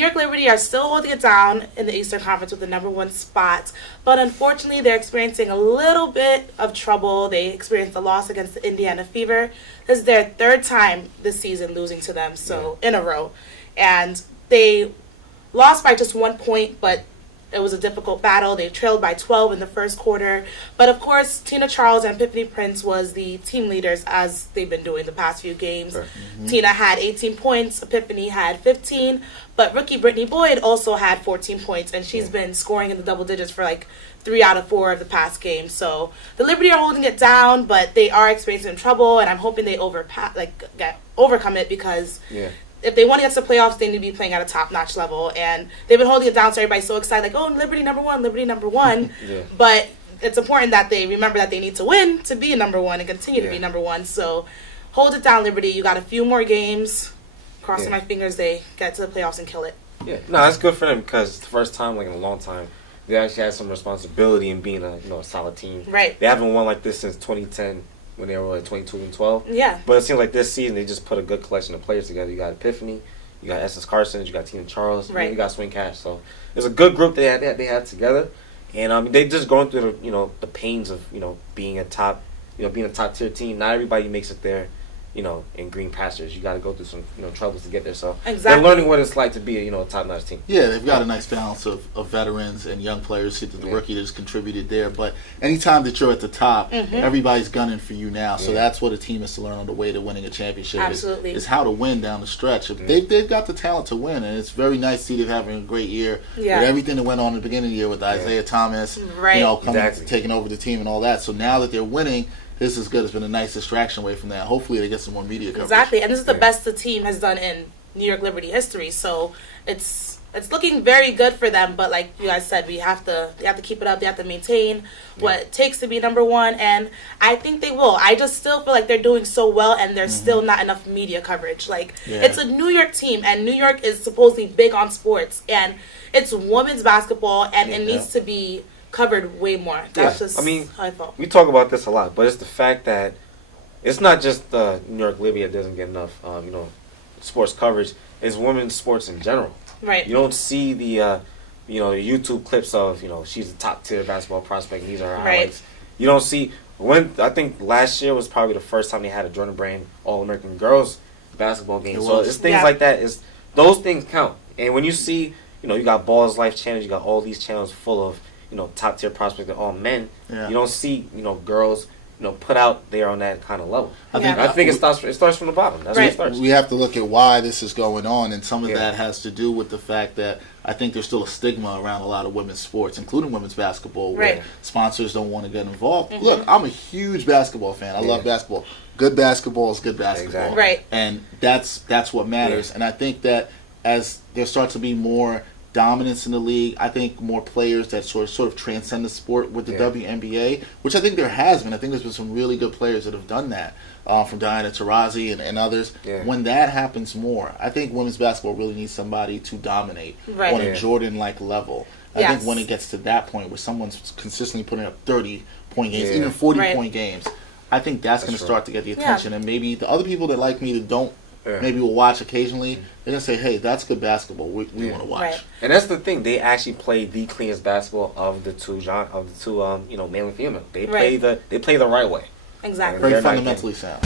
New York Liberty are still holding it down in the Eastern Conference with the #1 spot, but unfortunately they're experiencing a little bit of trouble. They experienced a loss against the Indiana Fever. This is their third time this season losing to them, in a row. And they lost by just 1 point, but it was a difficult battle. They trailed by 12 in the first quarter. But, of course, Tina Charles and Epiphany Prince was the team leaders as they've been doing the past few games. Sure. Mm-hmm. Tina had 18 points. Epiphany had 15. But rookie Brittany Boyd also had 14 points, and she's been scoring in the double digits for, 3 out of 4 of the past games. So the Liberty are holding it down, but they are experiencing trouble, and I'm hoping they overcome it because if they want to get to the playoffs, they need to be playing at a top-notch level. And they've been holding it down, so everybody's so excited, Liberty #1, Liberty #1. But it's important that they remember that they need to win to be #1 and continue to be #1. So hold it down, Liberty. You got a few more games. Crossing my fingers they get to the playoffs and kill it. Yeah, no, that's good for them because it's the first time, in a long time, they actually had some responsibility in being a solid team. Right. They haven't won like this since 2010. When they were 22 and 12. Yeah. But it seems like this season they just put a good collection of players together. You got Epiphany, you got Essence Carson, you got Tina Charles, and you got Swing Cash. So it's a good group they had together, and they just going through the pains of being a top tier team. Not everybody makes it there. In green pastures, you got to go through some troubles to get there. So they're learning what it's like to be a top-notch team. Yeah, they've got a nice balance of veterans and young players. The rookie that's contributed there, but anytime that you're at the top, everybody's gunning for you now. So that's what a team is to learn on the way to winning a championship. Absolutely, is how to win down the stretch. They've got the talent to win, and it's very nice to see them having a great year. Yeah. With everything that went on at the beginning of the year with Isaiah Thomas, taking over the team and all that. So now that they're winning, this is good. It's been a nice distraction away from that. Hopefully they get some more media coverage. Exactly, and this is the best the team has done in New York Liberty history. So it's looking very good for them. But like you guys said, they have to keep it up. They have to maintain what it takes to be #1, and I think they will. I just still feel like they're doing so well, and there's still not enough media coverage. It's a New York team, and New York is supposedly big on sports, and it's women's basketball, and it needs to be covered way more. That's just how I felt. We talk about this a lot, but it's the fact that it's not just the New York Liberty that doesn't get enough, sports coverage. It's women's sports in general. Right. You don't see the, YouTube clips of, she's a top tier basketball prospect. And these are her highlights. You don't see I think last year was probably the first time they had a Jordan Brand All-American Girls basketball game. So it's things like that. Those things count. And when you see, you got Ball's Life channels, you got all these channels full of top tier prospects, they're all men. Yeah. You don't see, girls, put out there on that kind of level. I think it starts from the bottom. That's where it starts. We have to look at why this is going on, and some of that has to do with the fact that I think there's still a stigma around a lot of women's sports, including women's basketball, where sponsors don't want to get involved. Look, I'm a huge basketball fan. I love basketball. Good basketball is good basketball. Exactly. Right. And that's what matters. And I think that as there starts to be more dominance in the league, I think more players that sort of transcend the sport with the WNBA, which I think there has been. I think there's been some really good players that have done that, from Diana Taurasi and others. Yeah. When that happens more, I think women's basketball really needs somebody to dominate on a Jordan-like level. I think when it gets to that point where someone's consistently putting up 30-point games, even 40-point games, I think that's going to start to get the attention. And maybe the other people that like me that don't maybe will watch occasionally, they're going to say, hey, that's good basketball. We want to watch. Right. And that's the thing. They actually play the cleanest basketball of the two male and female. They play the right way. Exactly. Very fundamentally sound.